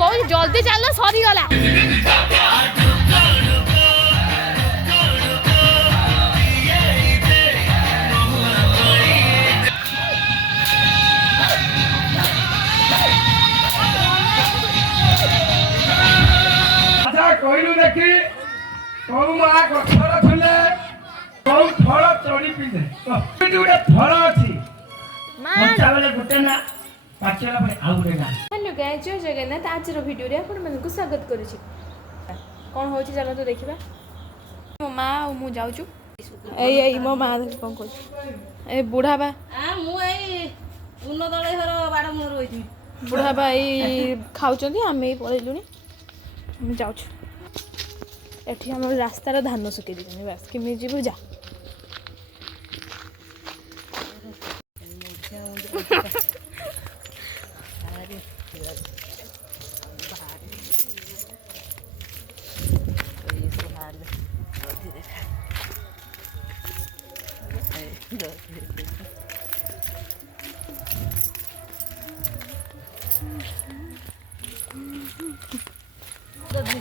कौन जल्दी चल सरी गला कहलु देखी कौ माँ गछर थले कौ फल चढ़ी पिले गोटे फल अच्छी बच्चा बेले गोटे ना पाचला पे आउ गोटे ना। हेलो गाइस जय जगन्नाथ आज वीडियो रे आपण मन को स्वागत करू छी कोन हो छी चलो तो देखिबा मो मां और मु जाउ छु ए मो मां कोन को ए बुढ़ा बा आ मु ए उन्न दळे घर बाड मोर होइती बुढ़ा बा ए खाउचंदी आमे पळेलुनी हम जाउ छु एठी हम रास्ता धान सुके दी बस किमि जीवु जा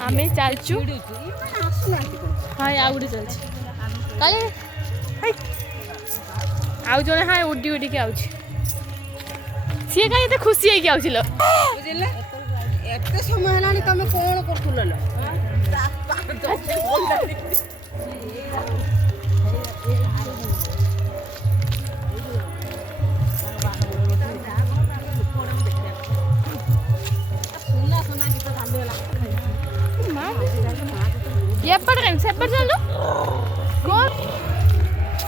आमे चलचु हाँ आ गुटे चल काले आउ जने हाँ उडी उडी के आउछ सी का एते खुशी है के आउछिलो बुझिले एते समय हलानी तमे कोन करथुल ल ये पड़ से पड़ चल कौन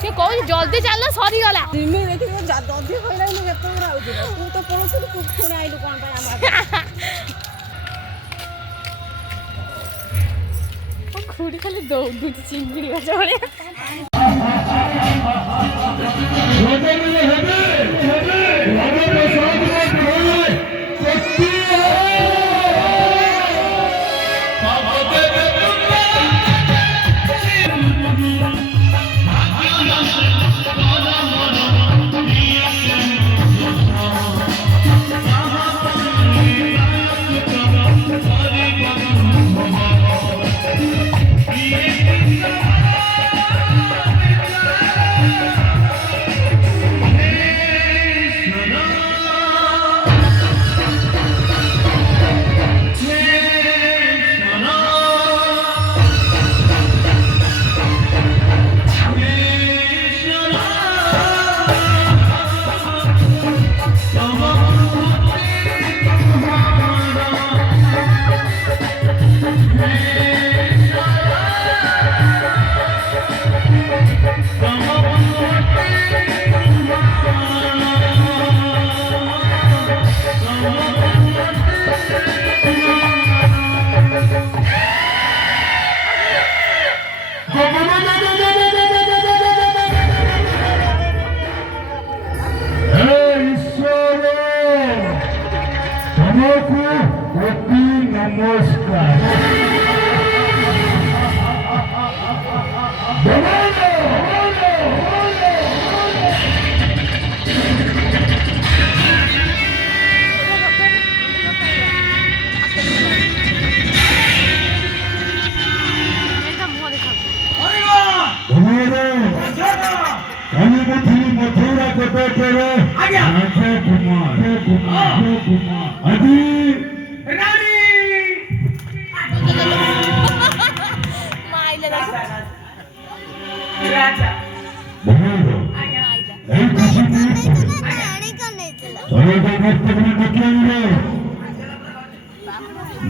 से कौन जल्दी चल सरी गला दिमे देखि दधी होइला न केतो राउछ तू तो पळछु तू कोन आइलु कोन पय हम खुड़ी खाली दौड़ चिंगड़ी बजावले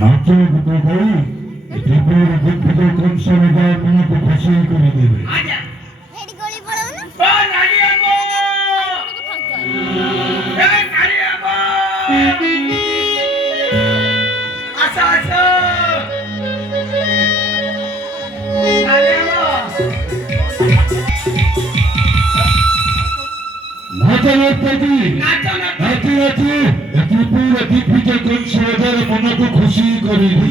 नाचे गुटे गई जेबे गुटे कौन सा लगा मन को खुशी कर देबे हेडी गोली पड़ो ना बा गाड़ी आगो ए गाड़ी आगो आसा आसा गाड़ी आगो नाचे नाचे एती पूरा दिग्विजय कौन सा लगा मन को खुशी कर देबे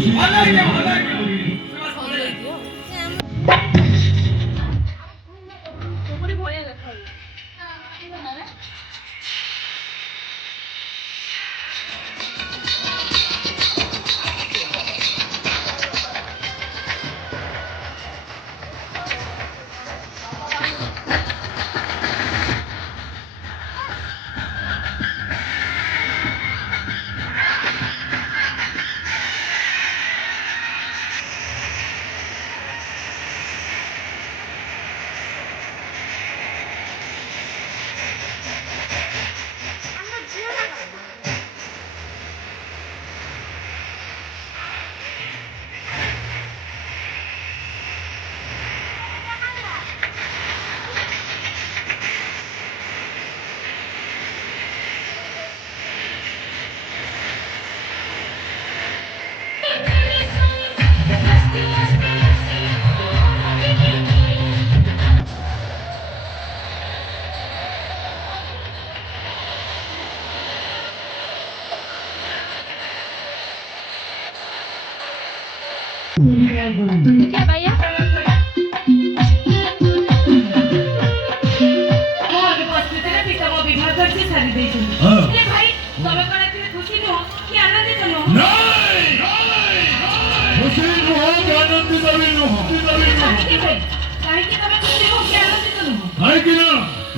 क्या भैया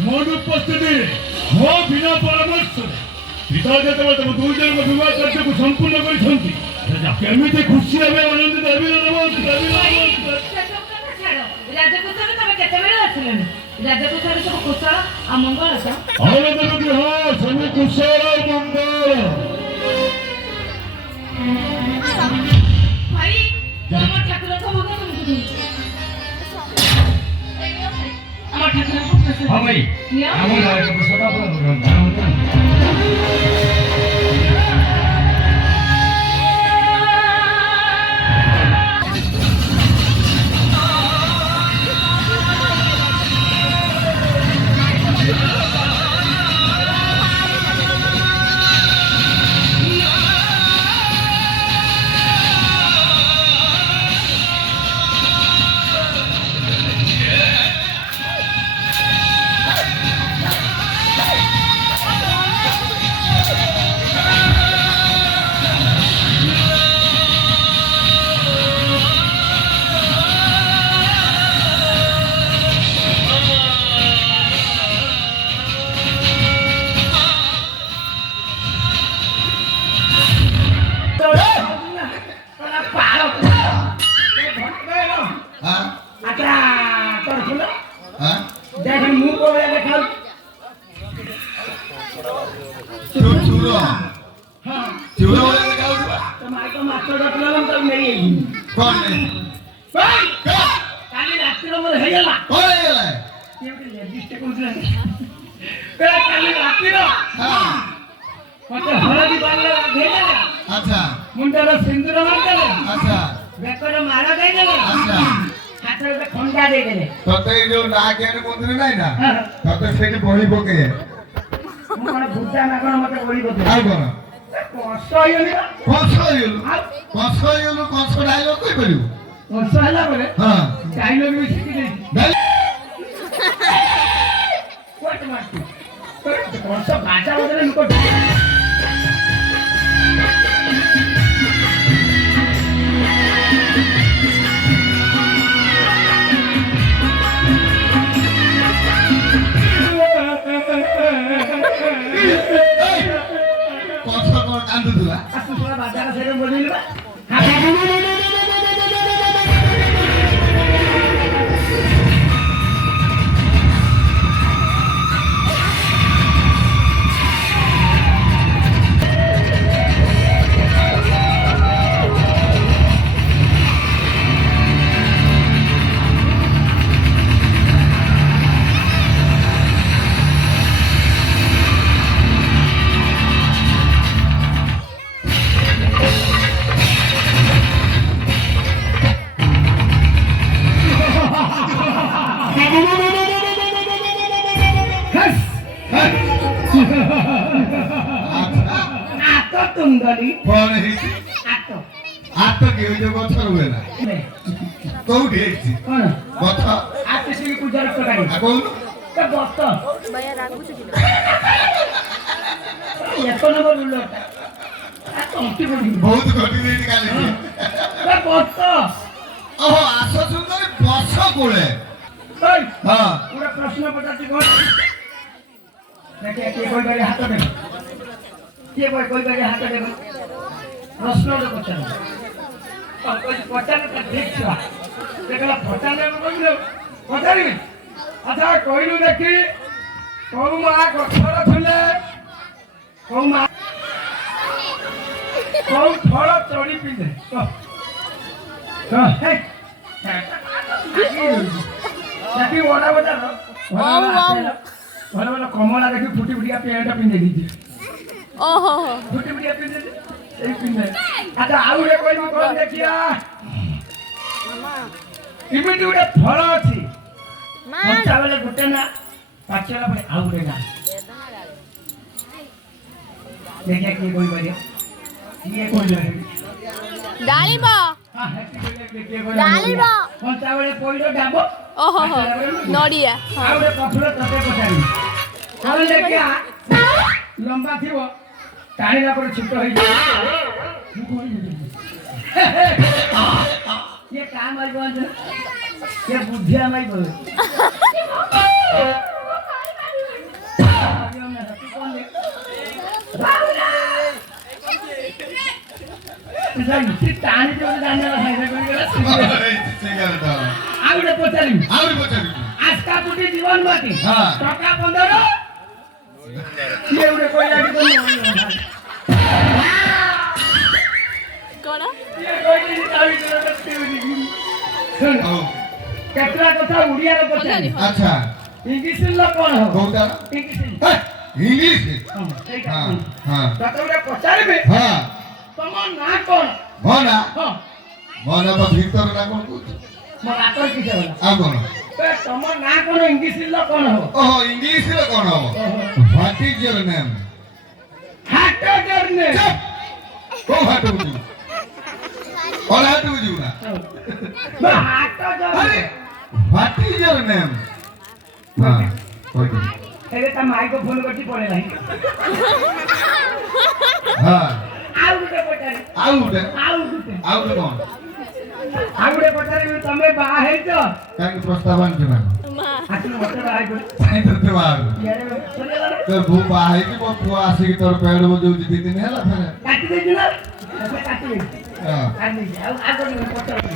मोर उपस्थिति हो बिना परामर्श पिता जेतबे तुम दुई जन विवाह कार्य को संपूर्ण करिसंती केमिति खुशी हेबे आनंदित हेबे राजकोषରେ ତମେ କେତେବେଳେ ଆସିଲଣି ରାଜकोषରେ ସବୁ କୁଶଳ ଆଉ ମଙ୍ଗଳ ତ ଆଉ ଦେବକି ହଁ ସବୁ କୁଶଳ ମଙ୍ଗଳ ଭାଇ ଆମ ଠାକୁର ସବୁ ତୁମକୁ ଦଉଛି ଆମ ଠାକୁରଙ୍କୁ ପ୍ରସାଦ ହଁ ଭାଇ ନିଅ ଆମ ଘରେ ସଦା मुंडर सिंदूर मारदेले बेकर माला देदेले हाथ में खंडा देदेले तते जो नागेन मंदिर नाही ना तते सेठी बळी पके मन बुद्धा ना कोन मते बळी पके आइ कोन कसयलु कस डायलॉग कइ परिउ कस हला बोले हां डायलॉग भी सीखी दे कोट मारती कस बाजा बजले नुको कांदुला असु सोला बाजार से बोलिलबा आतो तुंदरी कोन हे आतो आतो के जो गथर हुएला कोउठी हेछि कोन गथ आते से पूजा प्रकारी आ कोन तो बत भैया रागु छु एको नंबर बुलटा आ तंती बडी बहुत घटी देति काले तो बत ओहो आसो सुंदरी बस कोले ओय हां पूरा प्रश्न पचाती कोन देखे के कोई बारे हाथ दे के कोई बारे हाथ दे प्रश्न रे पचार और कोई पचार का ठीक छा देखला पचार रे बोलिलो पचारी अच्छा कोइलु देखी कौ मा गछर थले कौ मा कौ फल चढ़ी पिने तो हे देखी ओडा बजा भल भल कमला देखी फुटी फुटिया पेंट पिंधे दीजिए ओहो फुटी फुटिया पिंधे एक पिंधे अच्छा आउ रे कोई कोन देखिया इमिटी उडे फल अछि कच्चा बेले गुटे ना पाचेला परे आउ रे ना देखिए की कोई बरिया ये कोई नहीं डालिम ହଁ ହେଟି କହିଲେ କିଏ ଡାଳିମ୍ବ। କଞ୍ଚା ବେଳେ ପଇଡ଼ ଡାବ ଓହୋ ହୋ ନଡ଼ିଆ ଆଉ ଗୋଟେ ପଥର ତତେ ପଚାରିବି ଆଉ ଦେଖିଆ ଲମ୍ବା ଥିବ ଟାଣିଲା ପରେ ଛୋଟ ହେଇଯିବ ये काम आई बोल ये बुद्धिया माई बोल टाणी जो जाने वाला है आउडे पचारी आज का पुटी जीवन बाकी हां टका 15 ये उडे कोई लागी कौन ये कोई नहीं तावी करो केतरा कथा उड़िया रे पचारी अच्छा इंग्लिश लो कोन हो कोटा इंग्लिश इंग्लिश हां हां हां ततोरे पचारी में हां तम ना कोन मोना हां मोना तो भीतर ना कोन कुछ मो आतर किसे होला आ कोन तो तम ना कोन इंग्लिश लो कोन हो ओहो इंग्लिश रे कोन हो व्हाट इज योर नेम हाटो जरने को हाट बुझू और हाट बुझू ना मैं हाटो अरे जरने व्हाट इज योर नेम हां ओके एले ता माई को फोन करती पड़े नहीं हां आउ गुटे पचारी आउट आउ गुटे कोन आउ गुटे पचारी तमे बा है तो काई प्रस्ताव आनछ ना माँ आतु मते बा है साइन तो बाहर यारे सुने ला तो भू बाहे की पुआ आसी की तोर पेड़ बजौ दी दिन हैला फेर काटी दे ना काटी दे हां काटी दे आउ आगो नहीं पचारी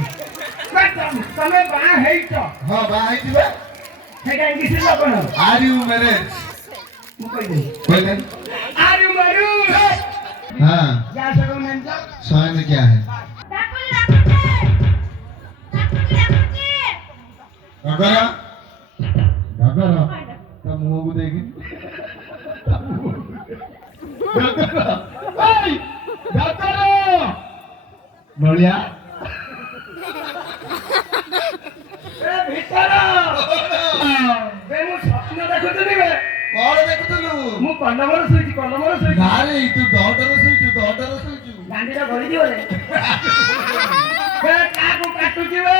मैं तमे बा है तो हां बाहे की बे सेटा इंग्लिश लो कोन आर यू मैरिड मु कहि दे बोले आर यू मारू हां क्या सको नाम तो समय में क्या है गगरा गगरा तो मुंह को देखी गगरा बढ़िया ए भीतर बे मु स्वप्न देखुतनी बे कौन देखुतलु मु कलमर सुइची ना रे तू डॉटर सुइचु गांडीरा घोड़ी दियो रे बे काको काटुची बे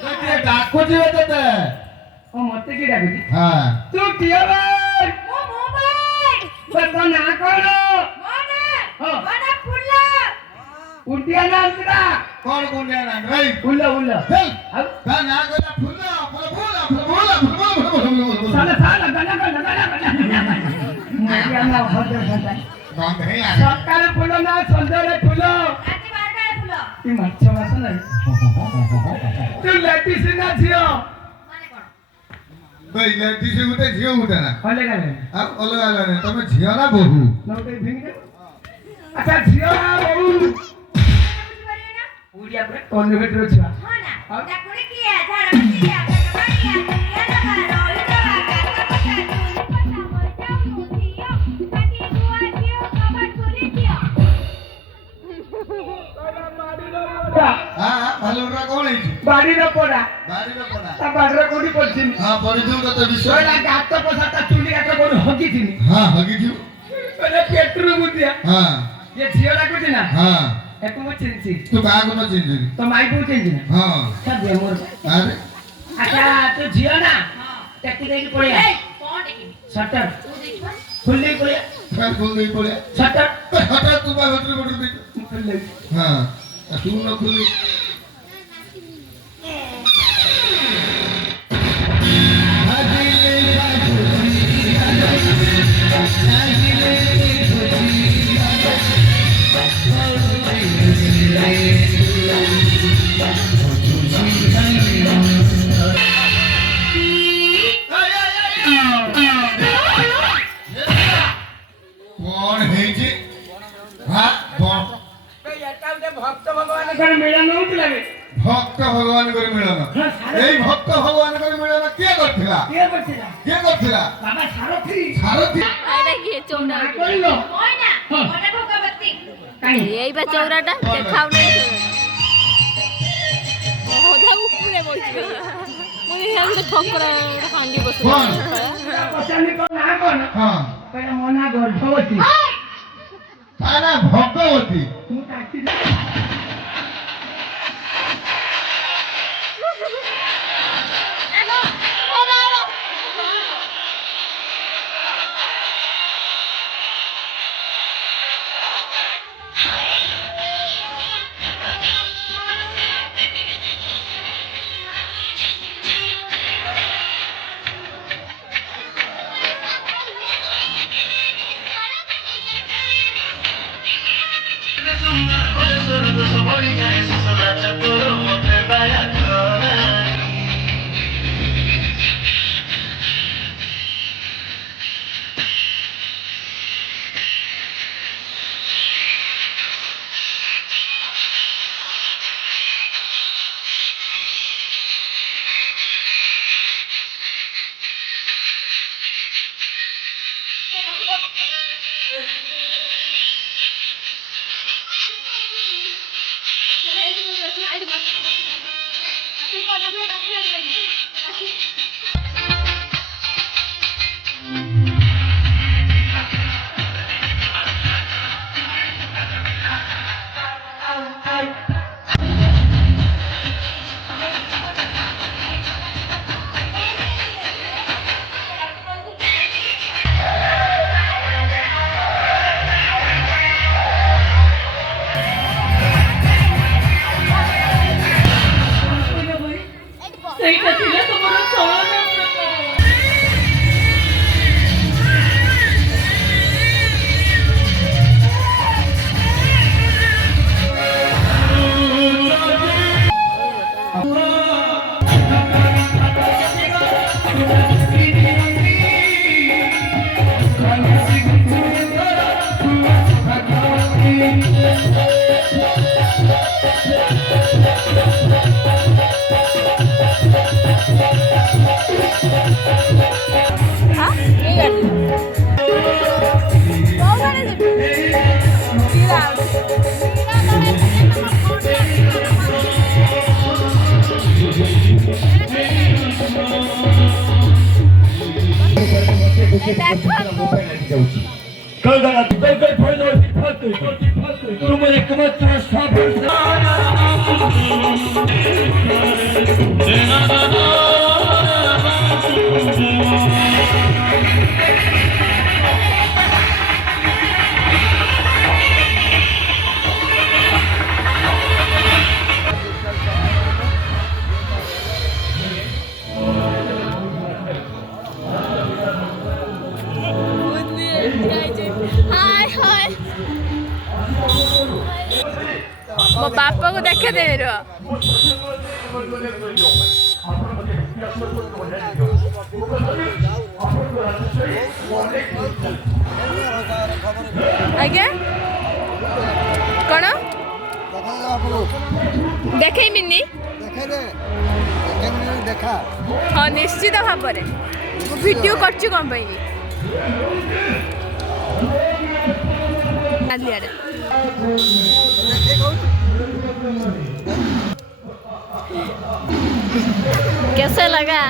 तो ये डाको जीवे तते ओ मते की डाकुची हां तू किया बे बे तो ना करो उड़िया नाम तेरा कौन गुंडिया ना रे उल्ला उल्ला चल अब का ना गला फुल्ला फुल्ला साला साला गाना मुझे ना होते होता बांध है यार सकाळे फुलो ना संध्याकाळी फुलो ती मागच्या वासा नाही तू लॅटिस ना झियो भाई लड़की से उठे झियो उठे ना कले गले अब अलग अलग है तमे झियो ना बहू नौटे भिंगे अच्छा झियो ना बहु उड़िया पे कौन भेटरो छुआ हां भालुरा कौन है बाड़ी न पड़ा बारी में पड़ा ता बाड़रा कोडी पड़छिन हां परिजन का तो विषय ओला गात पसाता चुली गात कोडी हगी थिनी हां हगी थी ओले पेट्रो मुदिया हां ये झियो डाकुची ना हां एकु मु चिंची तू का को न चिंजी तो माई को चिंची ना हां सब दे मोर अरे अच्छा तू झियो ना टेकी देकी पड़िया शटर खुल्ली पड़िया फिर खोल दे पड़े शटर हटा तू बा होटल बोल दे खुल्ली हां तू न खुली कौन है जी हां भक्त भगवान कर मिलन होउतला बे भक्त भगवान को मिलन एई भक्त भगवान को मिलन के करथिला के बचिला बाबा सारथी सारथी এটা কি চৌরা ना कइलो काई এই বা চৌরাটা দেখাও নাই ওধা উপরে বইছে মই হেঙ্গে ঠকরা হান্ডি বসে कौन पचानी को ना कोन हां पहिला मना गर्भवती ताना भक्तवती तू टाकी ସେଇଟା ଥିଲା ତମର ଚଳନା मो बापा को देखे दे आज्ञा कौन देखे मिनी हाँ निश्चित भाव में वीडियो कर कौन कैसे लगा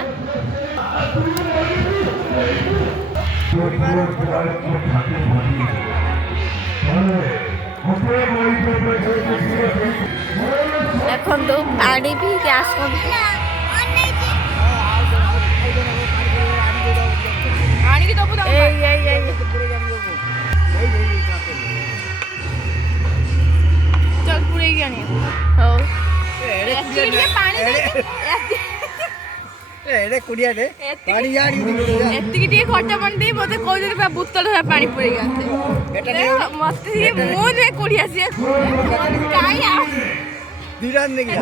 এখন তো পানি পি গ্যাস আনি তো পুরো এই चल पूरे ही आनी हो एतिके पानी एडे कुड़िया दे पानी यारी एतिके टिके खर्चा बन दे मते कोइ दिन बा बोतल है पानी पूरे गाते एटा मते ये मुंह में कुड़िया से काई आ धीरान नहीं गया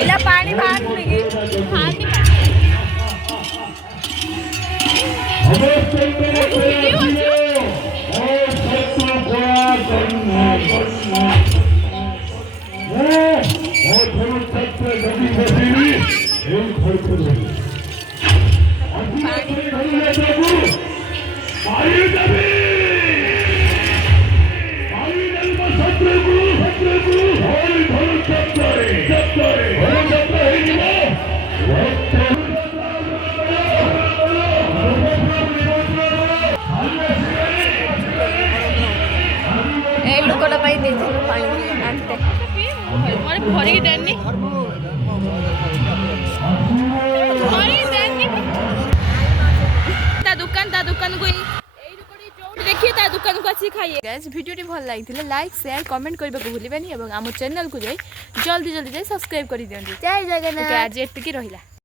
इला पानी बाहर लगी हाथ भरी देनी ता दुकान को देखिए ता दुकान को अच्छी खाइए गाइस वीडियो भल लगी लाइक शेयर कमेंट करने को भूलिबानी आम चैनल को जाई जल्दी जल्दी जाई सब्सक्राइब कर दियंती जय जगन्नाथ आज एतिकी रहिला।